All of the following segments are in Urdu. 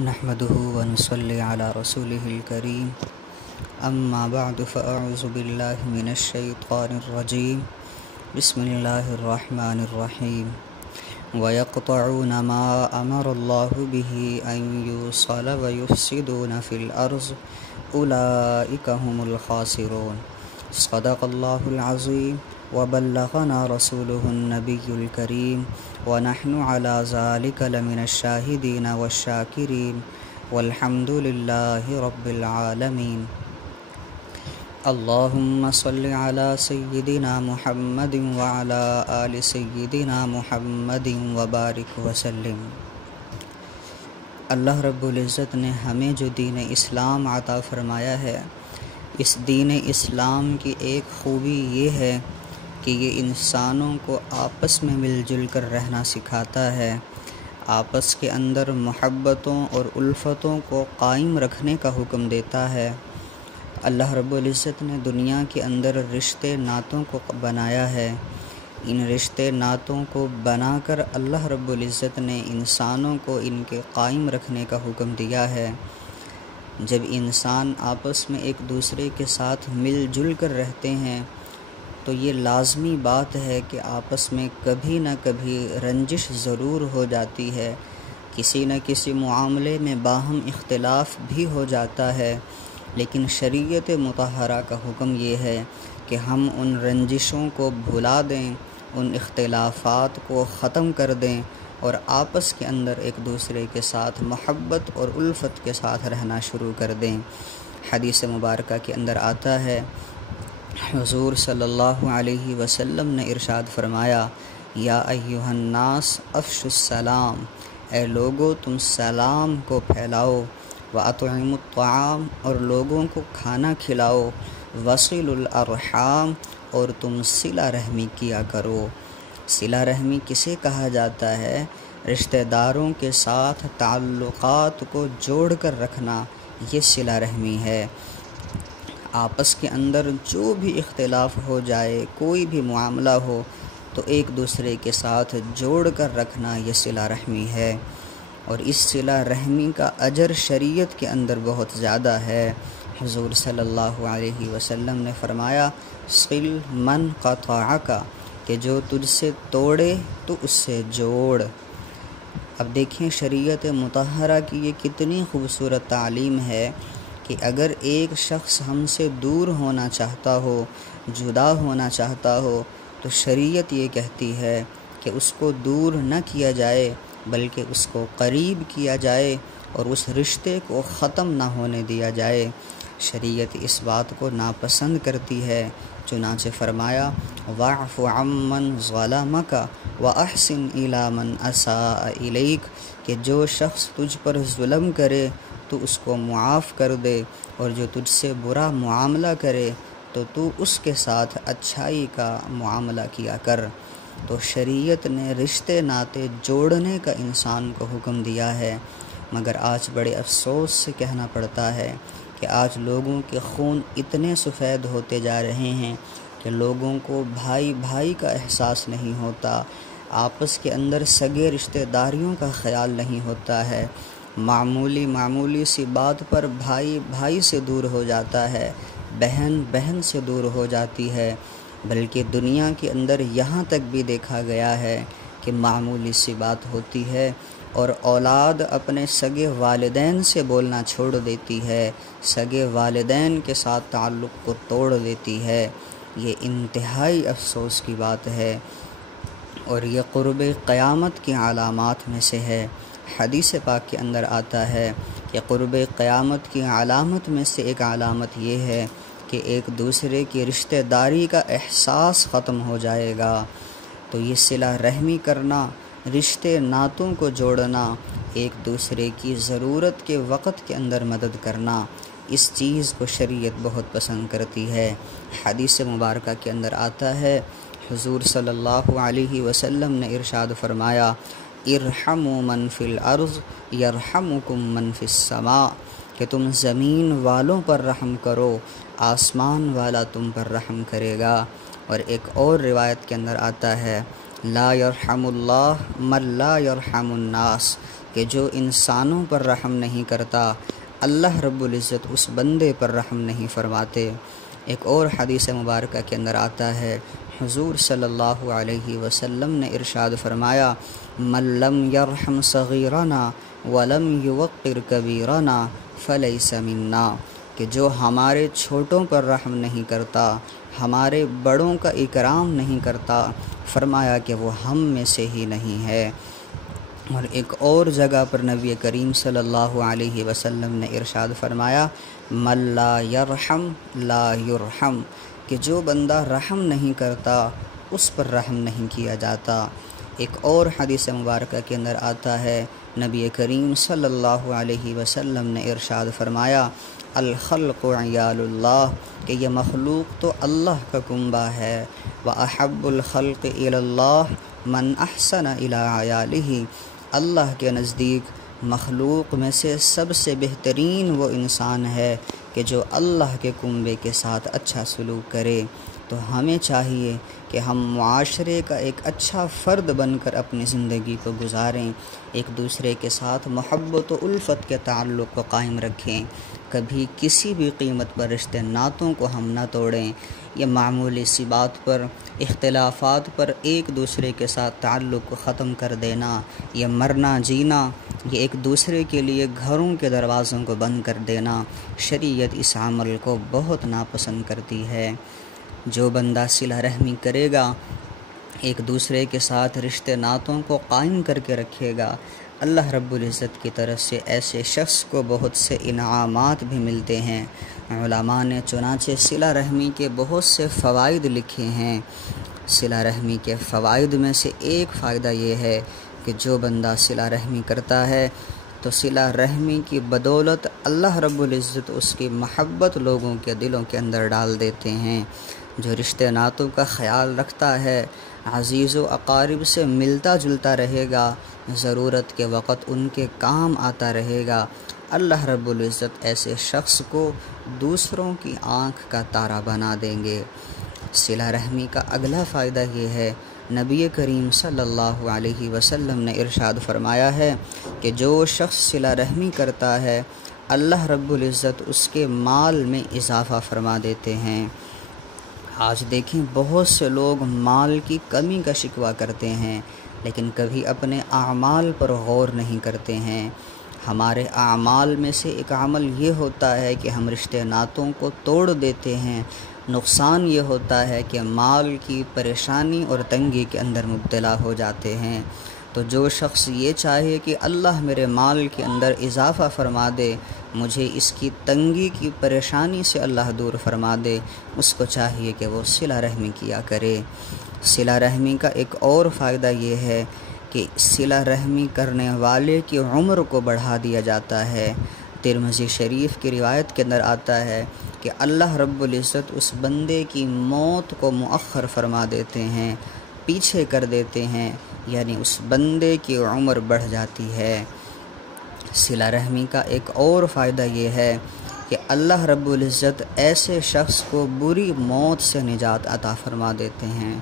نحمده ونصلي على رسوله الكريم أما بعد فأعوذ بالله من الشيطان الرجيم بسم الله الرحمن الرحيم ويقطعون ما أمر الله به أن يوصل ويفسدون في الأرض أولئك هم الخاسرون صدق الله العظيم وبلغنا رسوله النبي الكريم ونحن على ذلك لمن الشاهدين والشاكرين والحمد لله رب العالمين اللهم صل على سيدنا محمد وعلى آل سيدنا محمد وبارك وسلم۔ اللہ رب العزت نے ہمیں جو دین اسلام عطا فرمایا ہے، اس دین اسلام کی ایک خوبی یہ ہے کہ یہ انسانوں کو آپس میں مل جل کر رہنا سکھاتا ہے، آپس کے اندر محبتوں اور الفتوں کو قائم رکھنے کا حکم دیتا ہے۔ اللہ رب العزت نے دنیا کے اندر رشتے ناتوں کو بنایا ہے، ان رشتے ناتوں کو بنا کر اللہ رب العزت نے انسانوں کو ان کے قائم رکھنے کا حکم دیا ہے۔ جب انسان آپس میں ایک دوسرے کے ساتھ مل جل کر رہتے ہیں تو یہ لازمی بات ہے کہ آپس میں کبھی نہ کبھی رنجش ضرور ہو جاتی ہے، کسی نہ کسی معاملے میں باہم اختلاف بھی ہو جاتا ہے، لیکن شریعت مطہرہ کا حکم یہ ہے کہ ہم ان رنجشوں کو بھلا دیں، ان اختلافات کو ختم کر دیں اور آپس کے اندر ایک دوسرے کے ساتھ محبت اور الفت کے ساتھ رہنا شروع کر دیں۔ حدیث مبارکہ کے اندر آتا ہے، حضور صلی اللہ علیہ وسلم نے ارشاد فرمایا، یا ایھا الناس افشوا السلام، اے لوگو تم سلام کو پھیلاؤ، واطعموا الطعام، اور لوگوں کو کھانا کھلاؤ، وصلوا الارحام، اور تم صلہ رحمی کیا کرو۔ صلہ رحمی کسے کہا جاتا ہے؟ رشتہ داروں کے ساتھ تعلقات کو جوڑ کر رکھنا، یہ صلہ رحمی ہے۔ آپس کے اندر جو بھی اختلاف ہو جائے، کوئی بھی معاملہ ہو تو ایک دوسرے کے ساتھ جوڑ کر رکھنا، یہ صلہ رحمی ہے، اور اس صلہ رحمی کا اجر شریعت کے اندر بہت زیادہ ہے۔ حضور صلی اللہ علیہ وسلم نے فرمایا، صل من قطعک، کہ جو تجھ سے توڑے تو اس سے جوڑ۔ اب دیکھیں شریعت مطہرہ کی یہ کتنی خوبصورت تعلیم ہے کہ اگر ایک شخص ہم سے دور ہونا چاہتا ہو، جدا ہونا چاہتا ہو، تو شریعت یہ کہتی ہے کہ اس کو دور نہ کیا جائے بلکہ اس کو قریب کیا جائے اور اس رشتے کو ختم نہ ہونے دیا جائے۔ شریعت اس بات کو ناپسند کرتی ہے، چنانچہ فرمایا، واعف عمن ظلمک واحسن الی من اساء الیک، کہ جو شخص تجھ پر ظلم کرے تو اس کو معاف کر دے، اور جو تجھ سے برا معاملہ کرے تو اس کے ساتھ اچھائی کا معاملہ کیا کر۔ تو شریعت نے رشتے ناتے جوڑنے کا انسان کو حکم دیا ہے، مگر آج بڑے افسوس سے کہنا پڑتا ہے کہ آج لوگوں کے خون اتنے سفید ہوتے جا رہے ہیں کہ لوگوں کو بھائی بھائی کا احساس نہیں ہوتا، آپس کے اندر سگے رشتہ داریوں کا خیال نہیں ہوتا ہے، معمولی سی بات پر بھائی بھائی سے دور ہو جاتا ہے، بہن بہن سے دور ہو جاتی ہے، بلکہ دنیا کے اندر یہاں تک بھی دیکھا گیا ہے کہ معمولی سی بات ہوتی ہے اور اولاد اپنے سگے والدین سے بولنا چھوڑ دیتی ہے، سگے والدین کے ساتھ تعلق کو توڑ دیتی ہے۔ یہ انتہائی افسوس کی بات ہے اور یہ قرب قیامت کی علامات میں سے ہے۔ حدیث پاک کے اندر آتا ہے کہ قرب قیامت کی علامت میں سے ایک علامت یہ ہے کہ ایک دوسرے کی رشتہ داری کا احساس ختم ہو جائے گا۔ تو یہ صلہ رحمی کرنا، رشتے ناتوں کو جوڑنا، ایک دوسرے کی ضرورت کے وقت کے اندر مدد کرنا، اس چیز کو شریعت بہت پسند کرتی ہے۔ حدیث مبارکہ کے اندر آتا ہے، حضور صلی اللہ علیہ وسلم نے ارشاد فرمایا، ارحموا من فی الارض یرحمکم من فی السماء، کہ تم زمین والوں پر رحم کرو، آسمان والا تم پر رحم کرے گا۔ اور ایک اور روایت کے اندر آتا ہے، لا یرحم اللہ من لا یرحم الناس، کہ جو انسانوں پر رحم نہیں کرتا اللہ رب العزت اس بندے پر رحم نہیں فرماتے۔ ایک اور حدیث مبارکہ کے اندر آتا ہے، حضور صلی اللہ علیہ وسلم نے ارشاد فرمایا، من لم یرحم صغیرنا ولم یوقر کبیرنا فلیس منا، کہ جو ہمارے چھوٹوں پر رحم نہیں کرتا، ہمارے بڑوں کا اکرام نہیں کرتا، فرمایا کہ وہ ہم میں سے ہی نہیں ہے۔ اور ایک اور جگہ پر نبی کریم صلی اللہ علیہ وسلم نے ارشاد فرمایا، من لا یرحم لا یرحم، کہ جو بندہ رحم نہیں کرتا اس پر رحم نہیں کیا جاتا۔ ایک اور حدیث مبارکہ کے اندر آتا ہے، نبی کریم صلی اللہ علیہ وسلم نے ارشاد فرمایا، الخلق عیال اللہ، کہ یہ مخلوق تو اللہ کا کنبہ ہے، وَأَحَبُّ الْخَلْقِ إِلَى اللَّهِ مَنْ أَحْسَنَ إِلَىٰ عَيَالِهِ، اللہ کے نزدیک مخلوق میں سے سب سے بہترین وہ انسان ہے کہ جو اللہ کے کنبے کے ساتھ اچھا سلوک کرے۔ تو ہمیں چاہیے کہ ہم معاشرے کا ایک اچھا فرد بن کر اپنی زندگی کو گزاریں، ایک دوسرے کے ساتھ محبت و الفت کے تعلق کو قائم رکھیں، کبھی کسی بھی قیمت پر رشتے ناتوں کو ہم نہ توڑیں۔ یہ معمولی سی بات پر، اختلافات پر ایک دوسرے کے ساتھ تعلق کو ختم کر دینا، یہ مرنا جینا، یہ ایک دوسرے کے لیے گھروں کے دروازوں کو بند کر دینا، شریعت اس عمل کو بہت ناپسند کرتی ہے۔ جو بندہ صلہ رحمی کرے گا، ایک دوسرے کے ساتھ رشتے ناتوں کو قائم کر کے رکھے گا، اللہ رب العزت کی طرف سے ایسے شخص کو بہت سے انعامات بھی ملتے ہیں۔ علماء نے چنانچہ صلہ رحمی کے بہت سے فوائد لکھے ہیں۔ صلہ رحمی کے فوائد میں سے ایک فائدہ یہ ہے کہ جو بندہ صلہ رحمی کرتا ہے تو صلہ رحمی کی بدولت اللہ رب العزت اس کی محبت لوگوں کے دلوں کے اندر ڈال دیتے ہیں۔ جو رشتے ناتوں کا خیال رکھتا ہے، عزیز و اقارب سے ملتا جلتا رہے گا، ضرورت کے وقت ان کے کام آتا رہے گا، اللہ رب العزت ایسے شخص کو دوسروں کی آنکھ کا تارا بنا دیں گے۔ صلہ رحمی کا اگلا فائدہ یہ ہے، نبی کریم صلی اللہ علیہ وسلم نے ارشاد فرمایا ہے کہ جو شخص صلہ رحمی کرتا ہے، اللہ رب العزت اس کے مال میں اضافہ فرما دیتے ہیں۔ آج دیکھیں بہت سے لوگ مال کی کمی کا شکوہ کرتے ہیں، لیکن کبھی اپنے اعمال پر غور نہیں کرتے ہیں۔ ہمارے اعمال میں سے ایک عمل یہ ہوتا ہے کہ ہم رشتے ناتوں کو توڑ دیتے ہیں، نقصان یہ ہوتا ہے کہ مال کی پریشانی اور تنگی کے اندر مبتلا ہو جاتے ہیں۔ تو جو شخص یہ چاہے کہ اللہ میرے مال کے اندر اضافہ فرما دے، مجھے اس کی تنگی کی پریشانی سے اللہ دور فرما دے، اس کو چاہیے کہ وہ صلہ رحمی کیا کرے۔ صلہ رحمی کا ایک اور فائدہ یہ ہے کہ صلہ رحمی کرنے والے کی عمر کو بڑھا دیا جاتا ہے۔ ترمذی شریف کی روایت کے اندر آتا ہے کہ اللہ رب العزت اس بندے کی موت کو مؤخر فرما دیتے ہیں، پیچھے کر دیتے ہیں، یعنی اس بندے کی عمر بڑھ جاتی ہے۔ صلہ رحمی کا ایک اور فائدہ یہ ہے کہ اللہ رب العزت ایسے شخص کو بری موت سے نجات عطا فرما دیتے ہیں۔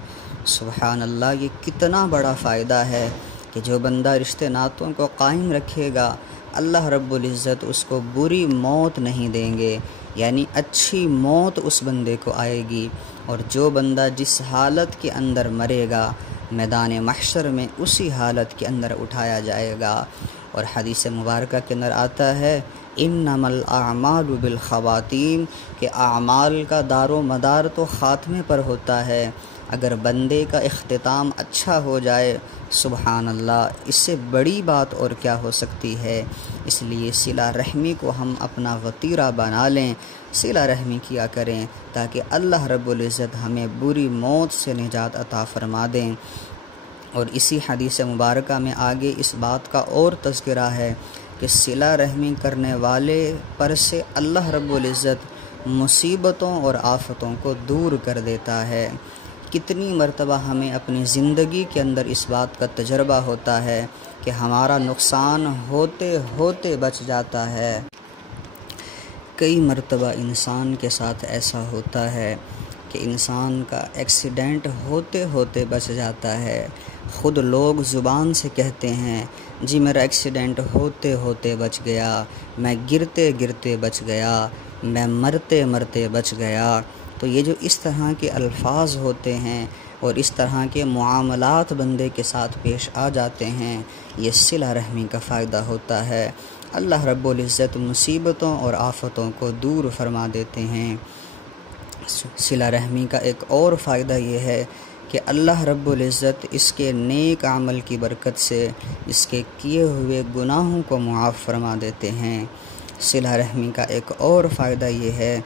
سبحان اللہ، یہ کتنا بڑا فائدہ ہے کہ جو بندہ رشتے ناتوں کو قائم رکھے گا، اللہ رب العزت اس کو بری موت نہیں دیں گے، یعنی اچھی موت اس بندے کو آئے گی۔ اور جو بندہ جس حالت کے اندر مرے گا، میدان محشر میں اسی حالت کے اندر اٹھایا جائے گا۔ اور حدیث مبارکہ کے اندر آتا ہے، انما الاعمال بالخواتیم، کہ اعمال کا دار و مدار تو خاتمے پر ہوتا ہے۔ اگر بندے کا اختتام اچھا ہو جائے، سبحان اللہ، اس سے بڑی بات اور کیا ہو سکتی ہے۔ اس لیے صلہ رحمی کو ہم اپنا وطیرہ بنا لیں، صلہ رحمی کیا کریں، تاکہ اللہ رب العزت ہمیں بری موت سے نجات عطا فرما دیں۔ اور اسی حدیث مبارکہ میں آگے اس بات کا اور تذکرہ ہے کہ صلہ رحمی کرنے والے پر سے اللہ رب العزت مصیبتوں اور آفتوں کو دور کر دیتا ہے۔ کتنی مرتبہ ہمیں اپنی زندگی کے اندر اس بات کا تجربہ ہوتا ہے کہ ہمارا نقصان ہوتے ہوتے بچ جاتا ہے۔ کئی مرتبہ انسان کے ساتھ ایسا ہوتا ہے کہ انسان کا ایکسیڈنٹ ہوتے ہوتے بچ جاتا ہے، خود لوگ زبان سے کہتے ہیں جی میرا ایکسیڈنٹ ہوتے ہوتے بچ گیا، میں گرتے گرتے بچ گیا، میں مرتے مرتے بچ گیا۔ تو یہ جو اس طرح کے الفاظ ہوتے ہیں اور اس طرح کے معاملات بندے کے ساتھ پیش آ جاتے ہیں، یہ صلہ رحمی کا فائدہ ہوتا ہے۔ اللہ رب العزت مصیبتوں اور آفتوں کو دور فرما دیتے ہیں۔ صلہ رحمی کا ایک اور فائدہ یہ ہے کہ اللہ رب العزت اس کے نیک عمل کی برکت سے اس کے کیے ہوئے گناہوں کو معاف فرما دیتے ہیں۔ صلہ رحمی کا ایک اور فائدہ یہ ہے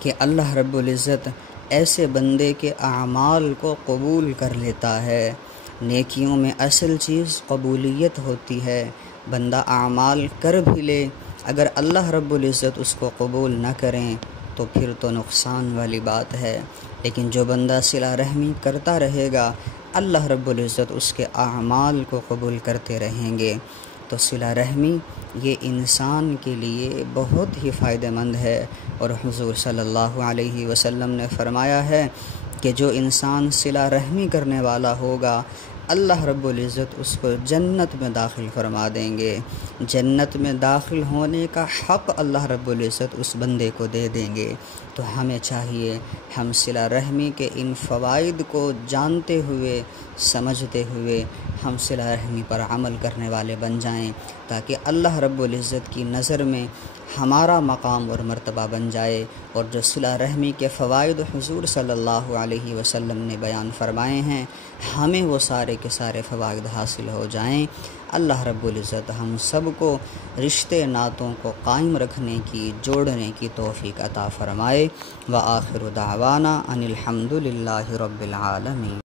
کہ اللہ رب العزت ایسے بندے کے اعمال کو قبول کر لیتا ہے۔ نیکیوں میں اصل چیز قبولیت ہوتی ہے۔ بندہ اعمال کر بھی لے، اگر اللہ رب العزت اس کو قبول نہ کریں تو پھر تو نقصان والی بات ہے۔ لیکن جو بندہ صلہ رحمی کرتا رہے گا، اللہ رب العزت اس کے اعمال کو قبول کرتے رہیں گے۔ تو صلہ رحمی یہ انسان کے لیے بہت ہی فائدہ مند ہے، اور حضور صلی اللہ علیہ وسلم نے فرمایا ہے کہ جو انسان صلہ رحمی کرنے والا ہوگا، اللہ رب العزت اس کو جنت میں داخل فرما دیں گے۔ جنت میں داخل ہونے کا حق اللہ رب العزت اس بندے کو دے دیں گے۔ تو ہمیں چاہیے ہم صلہ رحمی کے ان فوائد کو جانتے ہوئے، سمجھتے ہوئے ہم صلہ رحمی پر عمل کرنے والے بن جائیں، تاکہ اللہ رب العزت کی نظر میں ہمارا مقام اور مرتبہ بن جائے، اور جو صلہ رحمی کے فوائد حضور صلی اللہ علیہ وسلم نے بیان فرمائے ہیں، ہمیں وہ سارے کے سارے فوائد حاصل ہو جائیں۔ اللہ رب العزت ہم سب کو رشتے ناتوں کو قائم رکھنے کی، جوڑنے کی توفیق عطا فرمائے۔ وآخر دعوانا ان الحمد للہ رب العالمین۔